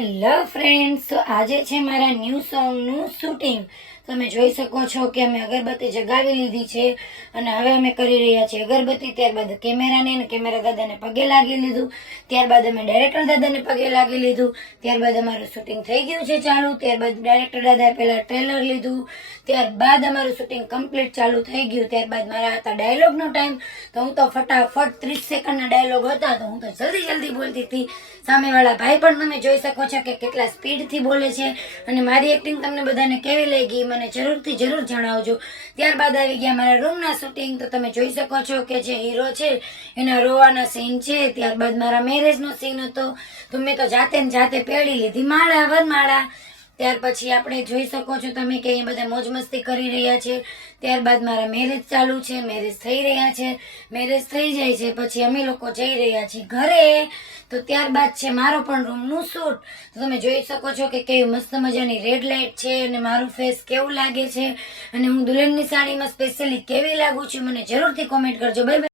Hello friends, તો આજે છે મારા ન્યૂ સોંગનું શૂટિંગ. તમે જોઈ શકો છો કે અમે અગરબત્તી જગાવી લીધી છે અને હવે અમે કરી રહ્યા છીએ અગરબત્તી. ત્યારબાદ કેમેરાને અને કેમેરા દાદાને પગે લાગી લીધું. ત્યારબાદ અમે ડાયરેક્ટર દાદાને પગે લાગી લીધું. ત્યારબાદ અમારું શૂટિંગ થઈ ગયું છે ચાલુ. ત્યારબાદ ડાયરેક્ટર દાદાએ પહેલા ટ્રેલર લીધું. ત્યારબાદ અમારું શૂટિંગ કમ્પ્લીટ ચાલુ થઈ ગયું. ત્યારબાદ મારા હતા ડાયલોગનો ટાઈમ, તો હું તો ફટાફટ 30 સેકન્ડના ડાયલોગ હતા તો હું તો જલ્દી બોલતી હતી. સામેવાળા ભાઈ પણ તમે જોઈ શકો છો કે કેટલા સ્પીડથી બોલે છે અને મારી એક્ટિંગ તમને બધાને કેવી લાગી મને જરૂર જણાવજો. ત્યારબાદ આવી ગયા મારા રૂમના શૂટિંગ. તો તમે જોઈ શકો છો કે જે હીરો છે એના રોવાના સીન છે. ત્યારબાદ મારા મેરેજનો સીન હતો તો મેં તો જાતે પહેરી લીધી માળા વરમાળા. ત્યાર પછી આપણે જોઈ શકો છો તમે કે અહીંયા બધા મોજ મસ્તી કરી રહ્યા છે. ત્યારબાદ મારા મેરેજ ચાલુ છે, મેરેજ થઈ રહ્યા છે. મેરેજ થઈ જાય છે પછી અમે લોકો જઈ રહ્યા છીએ ઘરે. તો ત્યારબાદ છે મારો પણ રૂમનું શૂટ. તો તમે જોઈ શકો છો કે કેવી મસ્ત મજાની રેડ લાઇટ છે અને મારું ફેસ કેવું લાગે છે અને હું દુલ્હનની સાડીમાં સ્પેશિયલી કેવી લાગુ છું મને જરૂરથી કોમેન્ટ કરજો. Bye bye.